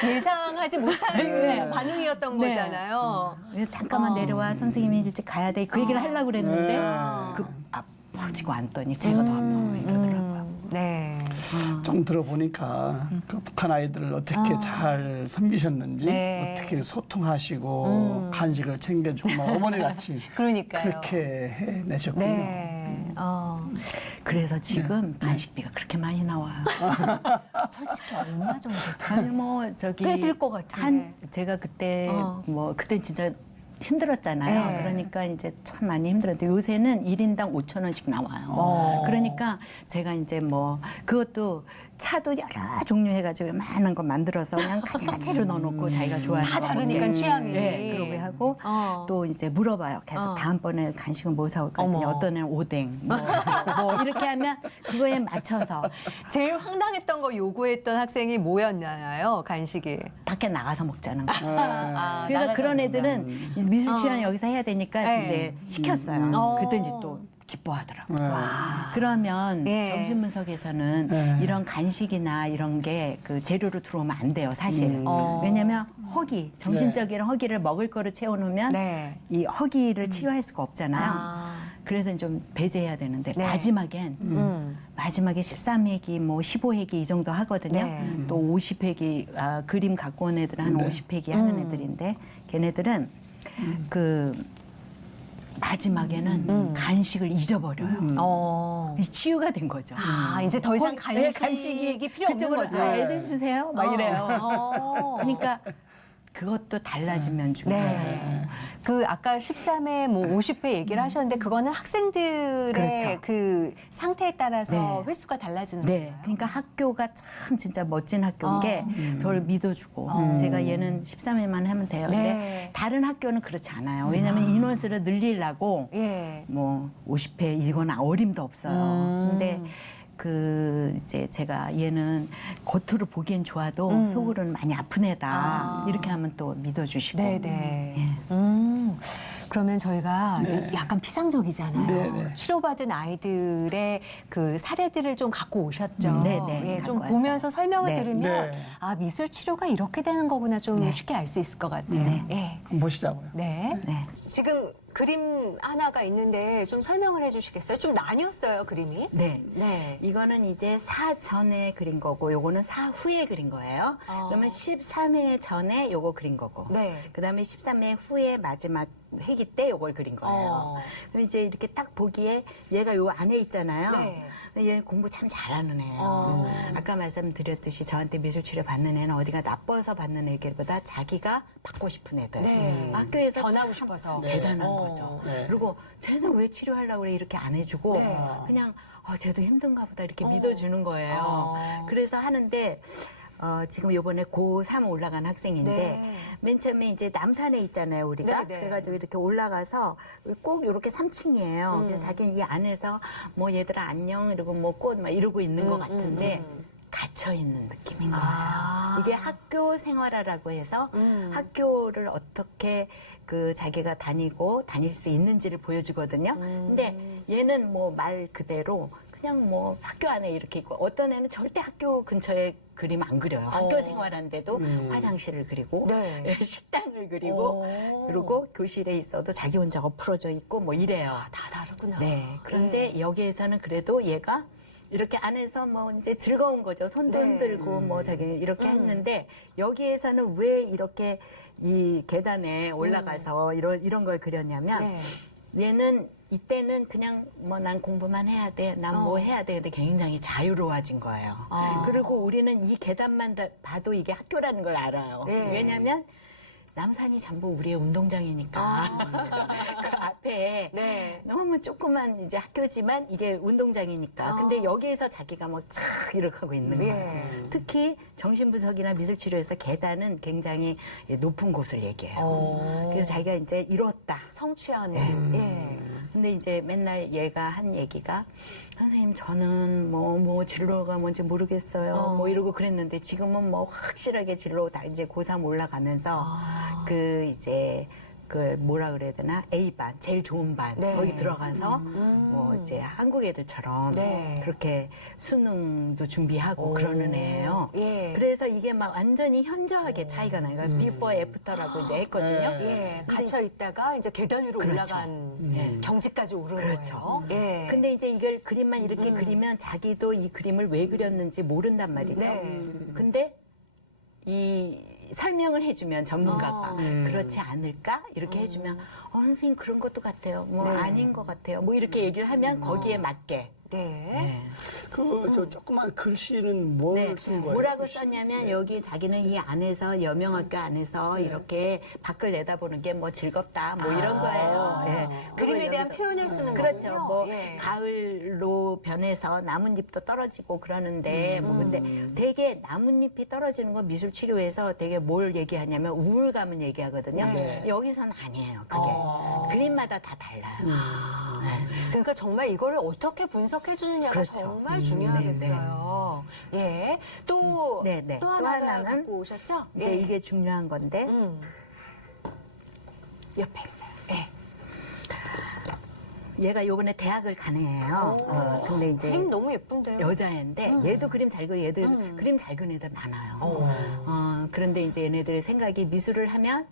예상하지 못한 네. 반응이었던 네. 거잖아요. 그래서 잠깐만 내려와 선생님이 일찍 가야 돼. 그 얘기를 하려고 그랬는데 네. 아파지고 앉더니 제가 더 아파 이러더라고요. 네. 좀 들어보니까 그 북한 아이들을 어떻게 잘 섬기셨는지 네. 어떻게 소통하시고 간식을 챙겨주고 막 어머니같이 그러니까요. 그렇게 해내셨군요. 네. 그래서 지금 간식비가 그렇게 많이 나와요. 솔직히 얼마 정도 아니 뭐 저기 꽤 들 것 같은데. 제가 그때 그때 진짜 힘들었잖아요. 네. 그러니까 이제 참 많이 힘들었는데 요새는 1인당 5,000원씩 나와요. 그러니까 제가 이제 뭐 그것도 차도 여러 종류 해가지고 많은 거 만들어서 그냥 가지가지로 넣어놓고 자기가 좋아하는 다 거 다르니까 먹게. 취향이. 네, 그러게 하고 또 이제 물어봐요. 계속 다음번에 간식은 뭐 사올까 했더니 어머. 어떤 애는 오뎅 뭐 이렇게 하면 그거에 맞춰서 제일 황당했던 거 요구했던 학생이 뭐였나요? 간식이. 밖에 나가서 먹자는 거. 아, 그래서 나가서 그런 먹자. 애들은 미술 치료는 여기서 해야 되니까 네. 이제 시켰어요. 그랬더니 또 기뻐하더라고요. 네. 그러면 예. 정신분석에서는 네. 이런 간식이나 이런 게 그 재료로 들어오면 안 돼요, 사실. 어. 왜냐면 허기, 정신적인 허기를 먹을 거로 채워놓으면 네. 이 허기를 치료할 수가 없잖아요. 아. 그래서 좀 배제해야 되는데 네. 마지막엔 마지막에 13회기, 뭐 15회기 이 정도 하거든요. 네. 또 50회기 그림 갖고 온 애들은 한 네. 50회기 하는 애들인데 걔네들은 마지막에는 간식을 잊어버려요. 치유가 된 거죠. 이제 더 이상 네, 간식이 필요 없는 그쪽으로 거죠. 애들 주세요. 막 이래요. 그러니까 그러니까 그것도 달라진 면 중에 네. 하나죠. 그 아까 13회 뭐 50회 얘기를 하셨는데 그거는 학생들의 그렇죠. 그 상태에 따라서 네. 횟수가 달라지는 네, 거예요. 그러니까 학교가 참 진짜 멋진 학교인 게 저를 믿어주고 제가 얘는 13회만 하면 돼요. 근데 네. 다른 학교는 그렇지 않아요. 왜냐하면 인원수를 늘리려고 예. 뭐 50회 이거는 어림도 없어요. 근데 이제 제가 얘는 겉으로 보기엔 좋아도 속으로는 많이 아픈 애다. 이렇게 하면 또 믿어주시고. 네네. 예. 그러면 저희가 네. 약간 피상적이잖아요. 네네. 치료받은 아이들의 그 사례들을 좀 갖고 오셨죠. 네네. 예, 좀 갖고 보면서 왔어요. 설명을 네. 들으면 네. 아 미술 치료가 이렇게 되는 거구나 좀 네. 쉽게 알 수 있을 것 같아요. 네. 예. 한번 보시자고요. 네. 네. 지금 그림 하나가 있는데 좀 설명을 해주시겠어요? 좀 나뉘었어요 그림이. 네. 네. 이거는 이제 사전에 그린 거고 요거는 사후에 그린 거예요. 그러면 13회 전에 요거 그린 거고. 네. 그다음에 13회 후에 마지막 회기 때 요걸 그린 거예요. 그럼 이제 이렇게 딱 보기에 얘가 요 안에 있잖아요. 네. 얘 공부 참 잘하는 애예요. 아까 말씀드렸듯이 저한테 미술치료 받는 애는 어디가 나빠서 받는 애들보다 자기가 받고 싶은 애들. 네. 학교에서 변하고 참 싶어서. 대단한 어. 거죠. 네. 그리고 쟤는 왜 치료하려고 그래 이렇게 안 해주고 네. 그냥 쟤도 힘든가 보다 이렇게 믿어주는 거예요. 그래서 하는데 지금 요번에 고3 올라간 학생인데 네. 맨 처음에 이제 남산에 있잖아요, 우리가. 네, 네. 그래가지고 이렇게 올라가서 꼭 이렇게 3층이에요. 그래서 자기는 이 안에서 뭐 얘들아 안녕 이러고 뭐 꽃 막 이러고 있는 것 같은데 갇혀 있는 느낌인 거예요. 이게 학교 생활화라고 해서 학교를 어떻게 자기가 다닐 수 있는지를 보여주거든요. 근데 얘는 뭐 말 그대로 그냥 뭐 학교 안에 이렇게 있고 어떤 애는 절대 학교 근처에 그림 안 그려요. 학교 생활하는데도 화장실을 그리고 네. 식당을 그리고 그리고 교실에 있어도 자기 혼자 엎어져 있고 뭐 이래요. 다 다르구나. 네. 그런데 여기에서는 그래도 얘가 이렇게 안에서 뭐 이제 즐거운 거죠. 손도 네. 흔들고 뭐 자기 이렇게 했는데 여기에서는 왜 이렇게 이 계단에 올라가서 이런 걸 그렸냐면 네. 얘는 이때는 그냥 뭐 난 공부만 해야 돼, 난 뭐 해야 돼, 근데 굉장히 자유로워진 거예요. 그리고 우리는 이 계단만 봐도 이게 학교라는 걸 알아요. 네. 왜냐하면 남산이 전부 우리의 운동장이니까 그 앞에 네. 너무 조그만 이제 학교지만 이게 운동장이니까. 근데 여기에서 자기가 뭐 착 이렇게 하고 있는 거예요. 예. 특히 정신분석이나 미술치료에서 계단은 굉장히 높은 곳을 얘기해요. 그래서 자기가 이제 이뤘다. 성취하는. 예. 근데 이제 맨날 얘가 한 얘기가 선생님 저는 뭐 진로가 뭔지 모르겠어요. 뭐 이러고 그랬는데 지금은 뭐 확실하게 진로 다 이제 고3 올라가면서 그 이제 그 뭐라 그래야 되나 A반 제일 좋은 반 네. 거기 들어가서 뭐 이제 한국 애들처럼 네. 그렇게 수능도 준비하고 그러는 애예요. 예. 그래서 이게 막 완전히 현저하게 차이가 나요. 그러니까 before after라고 이제 했거든요. 예. 갇혀 있다가 이제 계단 위로 그렇죠. 올라간 경지까지 오르는 그렇죠. 거예요. 예. 근데 이제 이걸 그림만 이렇게 그리면 자기도 이 그림을 왜 그렸는지 모른단 말이죠. 네. 근데 이 설명을 해주면 전문가가 그렇지 않을까 이렇게 해주면 선생님 그런 것도 같아요. 뭐 네. 아닌 것 같아요. 뭐 이렇게 얘기를 하면 거기에 맞게. 네. 저 조그만 글씨는 뭘 네. 쓴 거예요? 뭐라고 글씨? 썼냐면 여기 자기는 이 안에서 여명학교 안에서 이렇게 밖을 내다보는 게 뭐 즐겁다 뭐 이런 거예요. 네. 그림에 그걸 대한 여기다- 표현을 쓰는 그렇죠. 거군요. 뭐 예. 가을로 변해서 나뭇잎도 떨어지고 그러는데 뭐 근데 되게 나뭇잎이 떨어지는 건 미술 치료에서 되게 뭘 얘기하냐면 우울감을 얘기하거든요. 네. 여기서는 아니에요. 그게 그림마다 다 달라요. 네. 그러니까 정말 이거를 어떻게 분석해 주느냐가 그렇죠. 정말 중요하겠어요. 예. 또, 네, 네. 또 또 하나가 하나는 갖고 오셨죠? 이제 예. 이게 중요한 건데 옆에 있어요. 예. 얘가 요번에 대학을 간 애예요. 근데 이제 그림 너무 예쁜데요. 여자애인데 얘도 그림 잘 그려 얘도 그림 잘 그리는 애들 많아요. 그런데 이제 얘네들의 생각이 미술을 하면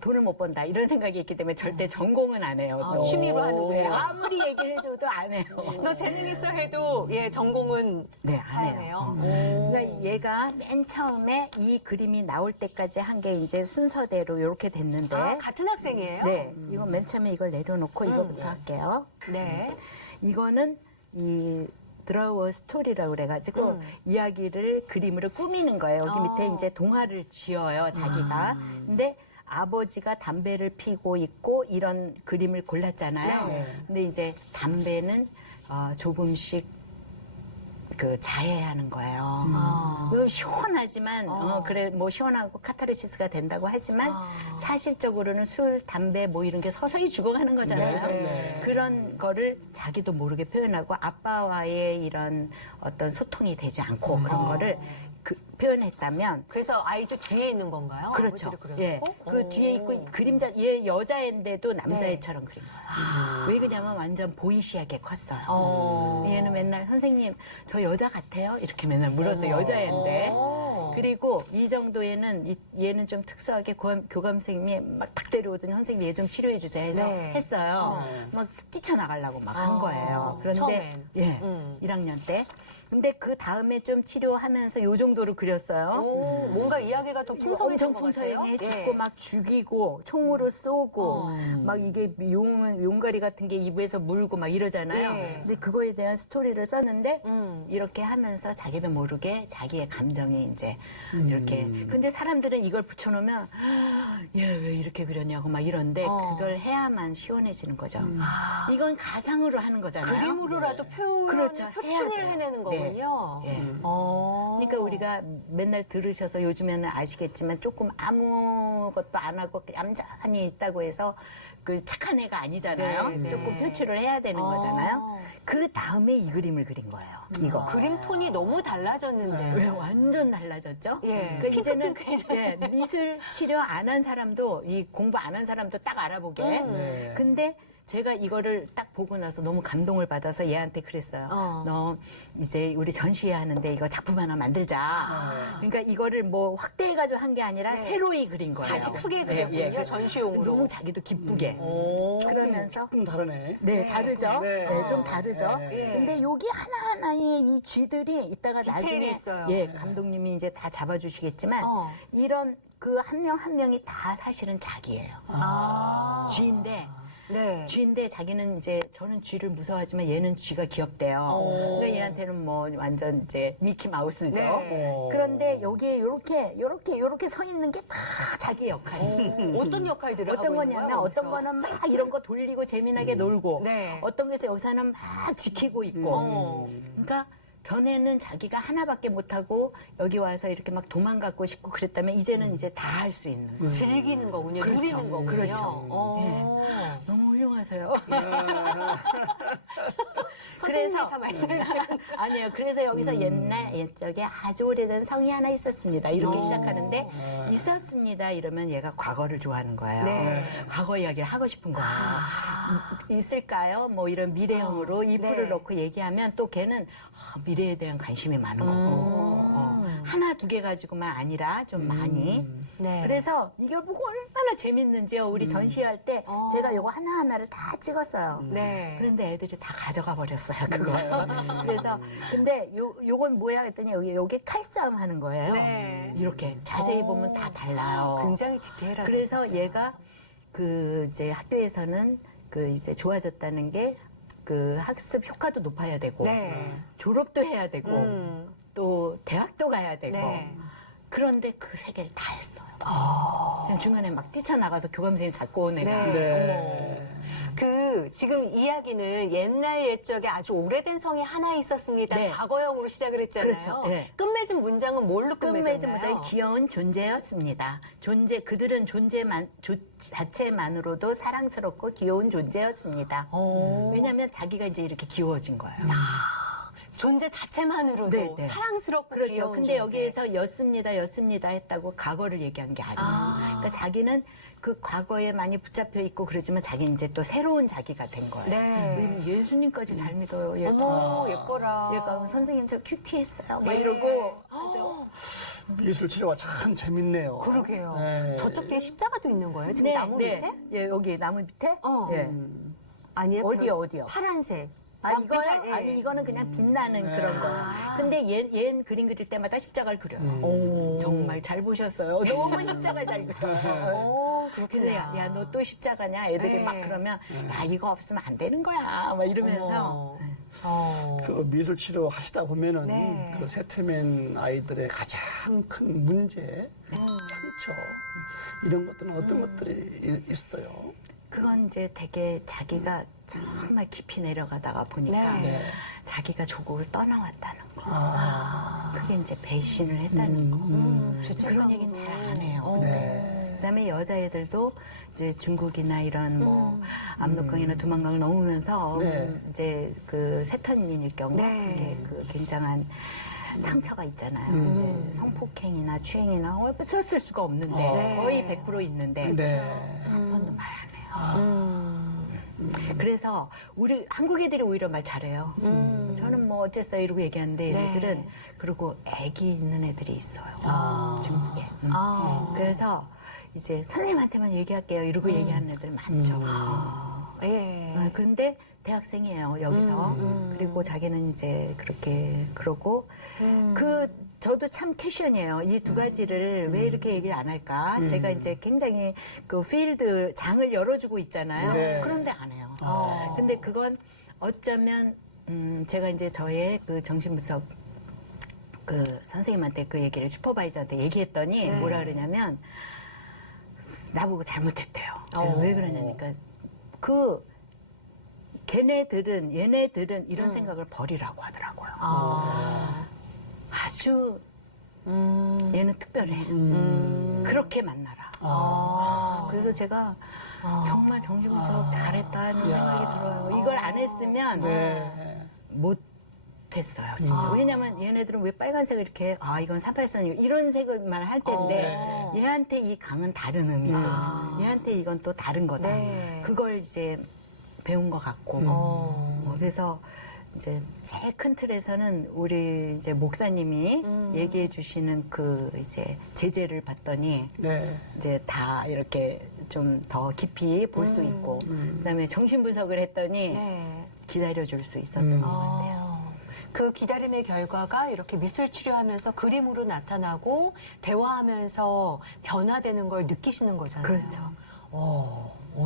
돈을 못 번다 이런 생각이 있기 때문에 절대 전공은 안 해요. 또. 취미로 하는군요. 네, 아무리 얘기를 해줘도 안 해요. 너 재능 있어 해도 예 전공은 네, 안 사양해요. 해요. 그러니까 얘가 맨 처음에 이 그림이 나올 때까지 한 게 이제 순서대로 이렇게 됐는데 아, 같은 학생이에요? 네, 이거 맨 처음에 이걸 내려놓고 이거부터 할게요. 네. 이거는 이 드라워 스토리라고 그래가지고 이야기를 그림으로 꾸미는 거예요. 여기 밑에 이제 동화를 지어요, 자기가. 근데 아버지가 담배를 피고 있고 이런 그림을 골랐잖아요. 네. 근데 이제 담배는 조금씩 그 자해하는 거예요. 그럼 시원하지만 그래 뭐 시원하고 카타르시스가 된다고 하지만 사실적으로는 술, 담배 뭐 이런 게 서서히 죽어가는 거잖아요. 네. 그런 거를 자기도 모르게 표현하고 아빠와의 이런 어떤 소통이 되지 않고 그런 거를 표현했다면 그래서 아이도 뒤에 있는 건가요? 그렇죠. 아버지를 그려놓고? 예. 그 뒤에 있고 그림자 얘 여자인데도 남자애처럼 그린 거예요. 왜 그러냐면 완전 보이시하게 컸어요. 얘는 맨날 선생님 저 여자 같아요? 이렇게 맨날 물어서 여자애인데. 그리고 이 정도에는 얘는 좀 특수하게 교감 선생님이 막 딱 데려오더니 선생님 얘 좀 치료해 주세요 해서 네. 했어요. 막 뛰쳐나가려고 막 한 거예요. 그런데 처음엔. 예, 1학년 때. 근데 그 다음에 좀 치료하면서 요 정도로 그렸어요. 오, 뭔가 이야기가 더 풍성해진 엄청 것 같아요. 풍성해지고 막 죽이고 총으로 쏘고 막 이게 용가리 같은 게 입에서 물고 막 이러잖아요. 예. 근데 그거에 대한 스토리를 썼는데 이렇게 하면서 자기도 모르게 자기의 감정이 이제 이렇게 근데 사람들은 이걸 붙여놓으면 얘 왜 이렇게 그렸냐고 막 이런데 그걸 해야만 시원해지는 거죠. 이건 가상으로 하는 거잖아요. 그림으로라도 표현을 그렇죠. 표출을 해야 돼요. 해내는 네. 거군요. 예. 그러니까 그러니까 우리가 맨날 들으셔서 요즘에는 아시겠지만 조금 아무것도 안 하고 얌전히 있다고 해서 그 착한 애가 아니잖아요. 네, 네. 조금 표출을 해야 되는 거잖아요. 그 다음에 이 그림을 그린 거예요. 이거. 그림 톤이 너무 달라졌는데. 왜 완전 달라졌죠? 예. 그러니까 이제는 핑크핑크해졌네. 미술 치료 안 한 사람도 이 공부 안 한 사람도 딱 알아보게. 네. 근데 제가 이거를 딱 보고 나서 너무 감동을 받아서 얘한테 그랬어요. 어. 너 이제 우리 전시회 하는데 이거 작품 하나 만들자. 그러니까 이거를 뭐 확대해가지고 한 게 아니라 새로이 그린 거예요. 다시 크게 그렸군요, 그래서 전시용으로. 너무 자기도 기쁘게. 그러면서 조금 다르네. 네, 다르죠. 네. 네, 좀 다르죠. 네. 근데 여기 하나하나의 이 쥐들이 이따가 디테일이 나중에 있어요. 감독님이 이제 다 잡아주시겠지만 이런 그 한 명 한 명이 다 사실은 자기예요. 쥐인데 네. 쥐인데 자기는 이제 저는 쥐를 무서워하지만 얘는 쥐가 귀엽대요. 그러니까 얘한테는 뭐 완전 이제 미키 마우스죠. 네. 그런데 여기에 요렇게 서 있는 게 다 자기 역할이에요. 어떤 역할들을 어떤 하고 있는 거냐면 거예요, 어떤 거기서? 거는 막 이런 거 돌리고 재미나게 놀고 네. 어떤 게서 여기서는 막 지키고 있고 그러니까 전에는 자기가 하나밖에 못하고 여기 와서 이렇게 막 도망가고 싶고 그랬다면 이제는 이제 다 할 수 있는 거예요. 즐기는 거군요. 그렇죠. 누리는 거군요. 그렇죠. 네. 너무 훌륭하세요. 선생님이 다 말씀해 주시면 아니에요. 그래서 여기서 옛적에 아주 오래된 성이 하나 있었습니다. 이렇게 시작하는데 있었습니다. 이러면 얘가 과거를 좋아하는 거예요. 네. 과거 이야기를 하고 싶은 거예요. 있을까요? 뭐 이런 미래형으로 if를 네. 넣고 얘기하면 또 걔는 미래에 대한 관심이 많은 거고 하나 두 개 가지고만 아니라 좀 많이. 네. 그래서 이걸 보고 얼마나 재밌는지요. 우리 전시할 때 제가 요거 하나하나를 다 찍었어요. 네. 그런데 애들이 다 가져가 버렸어요, 그거. 그래서, 근데 요건 뭐야 했더니 여기 칼싸움 하는 거예요. 네. 이렇게 자세히 보면 다 달라요. 굉장히 디테일하다. 그래서 진짜. 얘가 그 이제 학교에서는 그 이제 좋아졌다는 게 그 학습 효과도 높아야 되고 네. 졸업도 해야 되고 음. 또 대학도 가야 되고 네. 그런데 그 세 개를 다 했어요. 그냥 중간에 막 뛰쳐나가서 교감 선생님 잡고 온 애가. 네. 네. 그 지금 이야기는 옛날 옛적에 아주 오래된 성이 하나 있었습니다. 네. 과거형으로 시작을 했잖아요. 그렇죠. 네. 끝맺은 문장은 뭘로 끝맺었나요? 끝맺은 문장이 귀여운 존재였습니다. 그들은 자체만으로도 사랑스럽고 귀여운 존재였습니다. 왜냐하면 자기가 이제 이렇게 귀여워진 거예요. 존재 자체만으로도 네, 네. 사랑스럽고 그렇죠. 귀여운 근데 존재. 여기에서 였습니다 했다고 과거를 얘기한 게 아니에요. 그러니까 자기는 그 과거에 많이 붙잡혀 있고 그러지만 자기는 이제 또 새로운 자기가 된 거예요. 네. 왜냐면 예수님까지 잘 믿어요. 얘가. 어머 예뻐라. 얘가 선생님 저 큐티했어요. 막 네. 이러고. 아주 미술 치료가 참 재밌네요. 그러게요. 네. 저쪽 뒤에 십자가도 있는 거예요? 지금 나무 밑에? 예, 여기 나무 밑에? 어. 예. 아니에요. 어디요? 파란색. 이거요? 예. 아니, 이거는 그냥 빛나는 그런 거. 근데 얘는 그림 그릴 때마다 십자가를 그려요. 정말 잘 보셨어요. 너무 십자가를 잘 그려요. 그렇구나. 그래서 야, 너 또 십자가냐? 애들이 네. 막 그러면, 야, 이거 없으면 안 되는 거야. 막 이러면서. 그 미술 치료 하시다 보면은 네. 그 세트맨 아이들의 가장 큰 문제, 상처 이런 것들은 어떤 것들이 있어요? 그건 이제 되게 자기가 정말 깊이 내려가다가 보니까 네. 자기가 조국을 떠나왔다는 거. 그게 이제 배신을 했다는 거. 그런 얘기는 잘 안 해요. 네. 그다음에 여자애들도 이제 중국이나 이런 뭐 압록강이나 두만강을 넘으면서 네. 이제 그 세턴민일 경우 네. 이게 그 굉장한 상처가 있잖아요. 네, 성폭행이나 추행이나 썼을 수가 없는데 거의 100% 있는데 네. 한 번도 말 안 해요. 그래서 우리 한국 애들이 오히려 말 잘해요. 저는 뭐 어쨌어요 이러고 얘기하는데 네. 얘네들은 그리고 애기 있는 애들이 있어요. 중국에. 그래서 이제 선생님한테만 얘기할게요 이러고 얘기하는 애들 많죠. 예. 그런데 대학생이에요 여기서. 그리고 자기는 이제 그렇게 그러고 저도 참 퀘션이에요. 이 두 가지를 왜 이렇게 얘기를 안 할까? 제가 이제 굉장히 그 필드 장을 열어주고 있잖아요. 네. 그런데 안 해요. 근데 그건 어쩌면 제가 이제 저의 그 정신분석 그 선생님한테 그 얘기를 슈퍼바이저한테 얘기했더니 뭐라 그러냐면 나보고 잘못했대요. 왜 그러냐니까 얘네들은 이런 생각을 버리라고 하더라고요. 아주 얘는 특별해. 그렇게 만나라. 그래서 제가 정말 정신분석 잘했다는 생각이 들어요. 이걸 안 했으면 네. 못했어요, 진짜. 왜냐면 얘네들은 왜 빨간색을 이렇게 이건 38선이고 이런 색을만 할 텐데 얘한테 이 강은 다른 의미고 얘한테 이건 또 다른 거다. 네. 그걸 이제 배운 것 같고 그래서 이제 제일 큰 틀에서는 우리 이제 목사님이 얘기해 주시는 그 이제 제재를 봤더니 네. 이제 다 이렇게 좀 더 깊이 볼 수 있고 그다음에 정신 분석을 했더니 네. 기다려 줄 수 있었던 것 같아요. 그 기다림의 결과가 이렇게 미술 치료하면서 그림으로 나타나고 대화하면서 변화되는 걸 느끼시는 거잖아요. 그렇죠.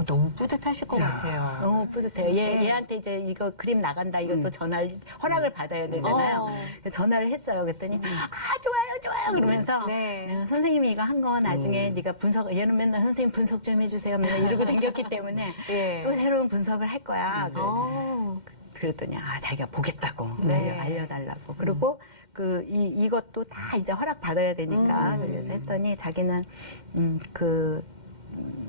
너무 뿌듯하실 것 같아요. 너무 뿌듯해요. 얘한테 이제 이거 그림 나간다. 이것도 전화를 허락을 받아야 되잖아요. 그래서 전화를 했어요. 그랬더니 좋아요 그러면서 네. 선생님이 이거 한 거 나중에 네가 분석 얘는 맨날 선생님 분석 좀 해주세요. 맨날 이러고 다녔기 때문에 예. 또 새로운 분석을 할 거야. 어. 그랬더니 자기가 보겠다고 네. 알려달라고. 그리고 이것도 다 이제 허락 받아야 되니까 그래서 했더니 자기는 그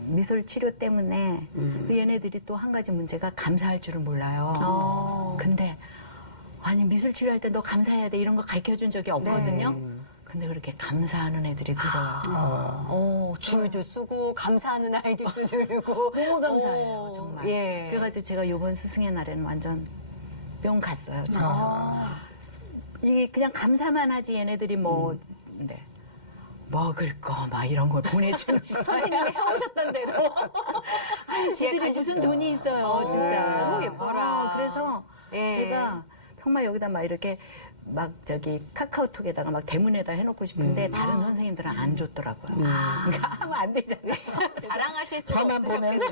미술 치료 때문에 그 얘네들이 또 한 가지 문제가 감사할 줄을 몰라요. 근데 아니 미술 치료할 때 너 감사해야 돼 이런 거 가르쳐 준 적이 없거든요. 근데 그렇게 감사하는 애들이 늘어요. 줄도 쓰고 감사하는 아이들도 들고 너무 감사해요, 정말. 예. 그래가지고 제가 이번 스승의 날에는 완전 뿅 갔어요, 진짜. 이게 그냥 감사만 하지 얘네들이 뭐 네. 먹을 거 막 이런 걸 보내주는 거. 선생님이 해오셨던 대로. 아니, 지들이 무슨 돈이 있어요, 진짜. 너무 예뻐라. 그래서 예. 제가 정말 여기다 막 이렇게 막 저기 카카오톡에다가 막 대문에다 해놓고 싶은데 다른 선생님들은 안 줬더라고요. 그러니까 하면 안 되잖아요. 자랑하실 수가 저만 보면서.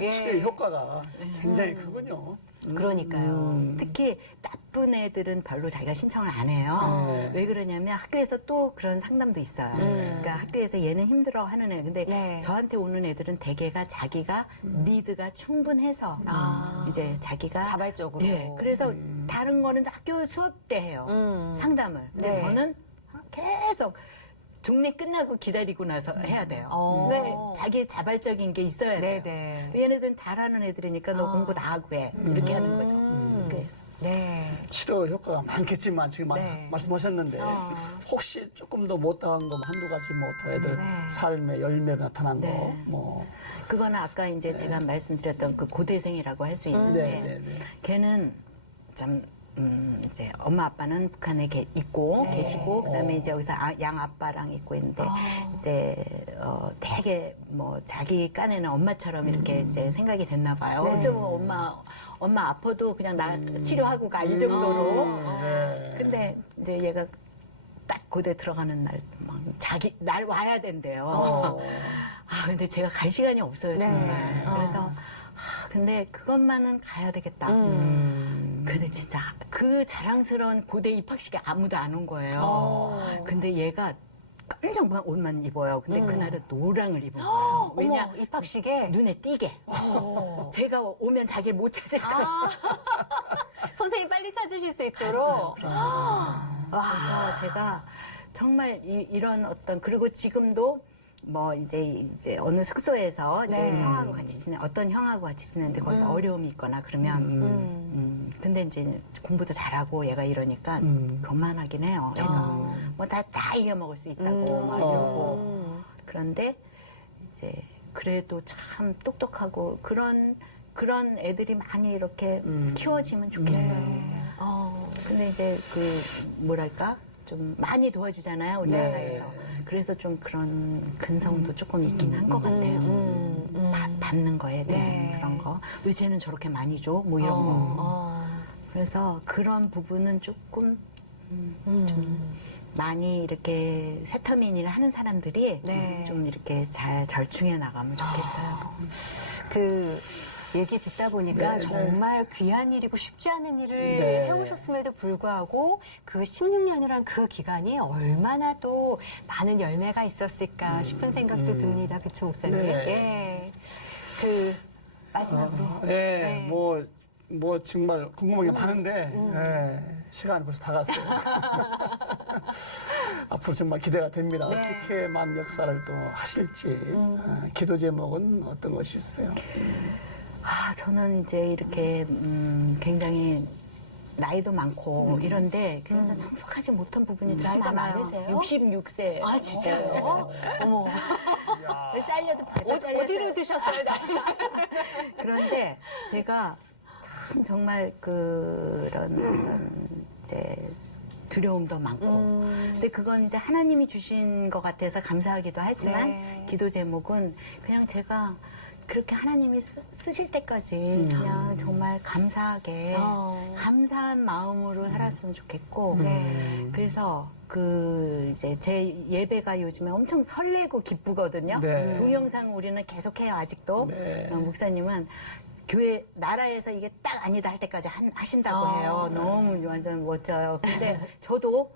예. 치료의 효과가 굉장히 크군요. 그러니까요. 특히 나쁜 애들은 별로 자기가 신청을 안 해요. 왜 그러냐면 학교에서 또 그런 상담도 있어요. 그러니까 학교에서 얘는 힘들어 하는 애. 근데 네. 저한테 오는 애들은 대개가 자기가 니드가 충분해서 이제 자기가 자발적으로. 예. 그래서 다른 거는 학교 수업 때 해요. 상담을. 근데 네. 저는 계속 종례 끝나고 기다리고 나서 해야 돼요. 왜 자기 자발적인 게 있어야 돼요. 네네. 얘네들은 잘하는 애들이니까 너 공부 다 하고 해. 이렇게 하는 거죠. 그래서. 네. 치료 효과가 많겠지만 지금 네. 말씀하셨는데 혹시 조금 더 못당한 거 한두 가지 뭐 더 애들 네. 삶의 열매로 나타난 네. 거 뭐. 그거는 아까 이제 제가 말씀드렸던 그 고대생이라고 할 수 있는데 네, 네, 네. 걔는 참 이제 엄마 아빠는 북한에 있고 계시고 그다음에 이제 여기서 양 아빠랑 있고 있는데 이제 되게 뭐 자기 깐에는 엄마처럼 이렇게 이제 생각이 됐나 봐요. 어쩌면 엄마 아파도 그냥 나 치료하고 가 이 정도로. 네. 근데 이제 얘가 딱 고대 들어가는 날 막 날 와야 된대요. 근데 제가 갈 시간이 없어요 정말. 네. 그래서 근데 그것만은 가야 되겠다. 근데 진짜 그 자랑스러운 고대 입학식에 아무도 안 온 거예요. 근데 얘가 깜짝 옷만 입어요. 근데 그날은 노랑을 입은 거예요. 왜냐? 어머, 입학식에 눈에 띄게. 제가 오면 자기를 못 찾을 거예요. 선생님 빨리 찾으실 수 있도록. 그래서 제가 정말 이런 어떤 그리고 지금도 뭐 이제 어느 숙소에서 이제 형하고 같이 어떤 형하고 같이 지내는데 거기서 어려움이 있거나 그러면 근데 이제 공부도 잘하고 얘가 이러니까 교만하긴 해요. 얘가 뭐 다 이겨먹을 수 있다고 막 이러고 그런데 이제 그래도 참 똑똑하고 그런 애들이 많이 이렇게 키워지면 좋겠어요. 근데 이제 그 뭐랄까 좀 많이 도와주잖아요 우리나라에서. 그래서 좀 그런 근성도 조금 있긴 한 것 같아요. 받는 거에 대한 그런 거. 왜 쟤는 저렇게 많이 줘? 뭐 이런 거. 그래서 그런 부분은 조금 좀 많이 이렇게 세터민을 하는 사람들이 좀 이렇게 잘 절충해 나가면 좋겠어요. 그 얘기 듣다 보니까 네, 정말 귀한 일이고 쉽지 않은 일을 네. 해오셨음에도 불구하고 그 16년이란 그 기간이 얼마나 또 많은 열매가 있었을까 싶은 생각도 듭니다. 그쵸, 목사님? 네. 예. 그 마지막으로. 네, 뭐 정말 궁금한 게 많은데 예, 시간이 벌써 다 갔어요. 앞으로 정말 기대가 됩니다. 어떻게 만 역사를 또 하실지 기도 제목은 어떤 것이 있어요? 저는 이제 이렇게 굉장히 나이도 많고 이런데 그냥 성숙하지 못한 부분이 참 나이가 많아요. 많으세요? 66세. 아, 진짜요? 어머. 잘려도 벌써 잘렸어요. 어디로 드셨어요? 그런데 제가 참 정말 그런 어떤 이제 두려움도 많고. 근데 그건 이제 하나님이 주신 것 같아서 감사하기도 하지만 네. 기도 제목은 그냥 제가 그렇게 하나님이 쓰실 때까지 그냥 정말 감사하게 감사한 마음으로 살았으면 좋겠고. 네. 그래서 그 이제 제 예배가 요즘에 엄청 설레고 기쁘거든요. 네. 동영상 우리는 계속해요 아직도. 네. 목사님은 교회 나라에서 이게 딱 아니다 할 때까지 하신다고 해요. 너무 완전 멋져요. 근데 저도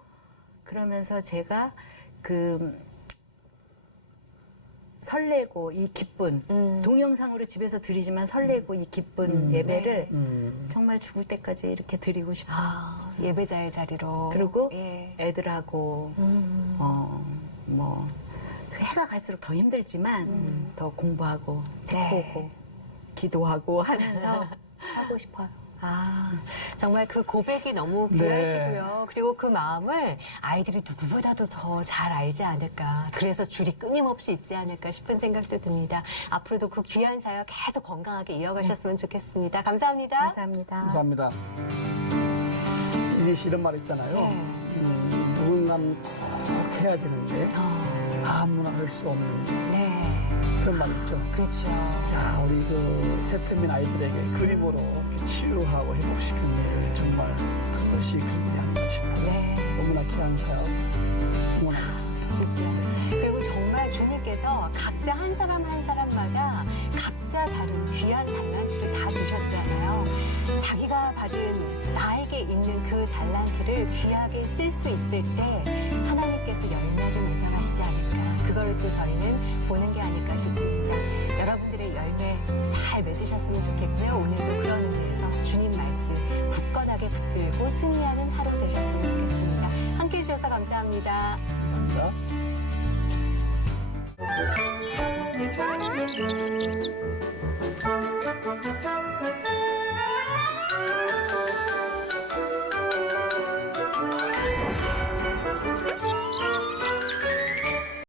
그러면서 제가 그 설레고 이 기쁜 동영상으로 집에서 드리지만 설레고 이 기쁜 예배를 정말 죽을 때까지 이렇게 드리고 싶어요. 예배자의 자리로. 그리고 예. 애들하고 뭐 해가 갈수록 더 힘들지만 더 공부하고 책 보고 기도하고 하면서 하고 싶어요. 정말 그 고백이 너무 네. 귀하시고요. 그리고 그 마음을 아이들이 누구보다도 더 잘 알지 않을까. 그래서 줄이 끊임없이 있지 않을까 싶은 생각도 듭니다. 앞으로도 그 귀한 사역 계속 건강하게 이어가셨으면 좋겠습니다. 감사합니다. 감사합니다. 감사합니다. 이제 이런 말 있잖아요. 네. 누군가는 꼭 해야 되는데 아무나 할 수 없는 네. 그런 말 있죠. 그렇죠. 야, 우리 그 세태민 아이들에게 그림으로 이렇게 치유하고 회복시키는 일을 정말 그것이 그림이 아닌가 싶어요. 네. 너무나 귀한 사역 응원하겠습니다. 진짜. 그리고 정말 주님께서 각자 한 사람 한 사람마다 각자 다른 귀한 달란트를 다 주셨잖아요. 자기가 받은 나에게 있는 그 달란트를 귀하게 쓸 수 있을 때 하나님께서 열매를 맺어가시지 않을까. 그거를 또 저희는 보는 게 아닐까 싶습니다. 여러분들의 열매 잘 맺으셨으면 좋겠고요. 오늘도 그런 의미에서 주님 말씀 굳건하게 붙들고 승리하는 하루 되셨으면 좋겠습니다. 함께해 주셔서 감사합니다. 감사합니다.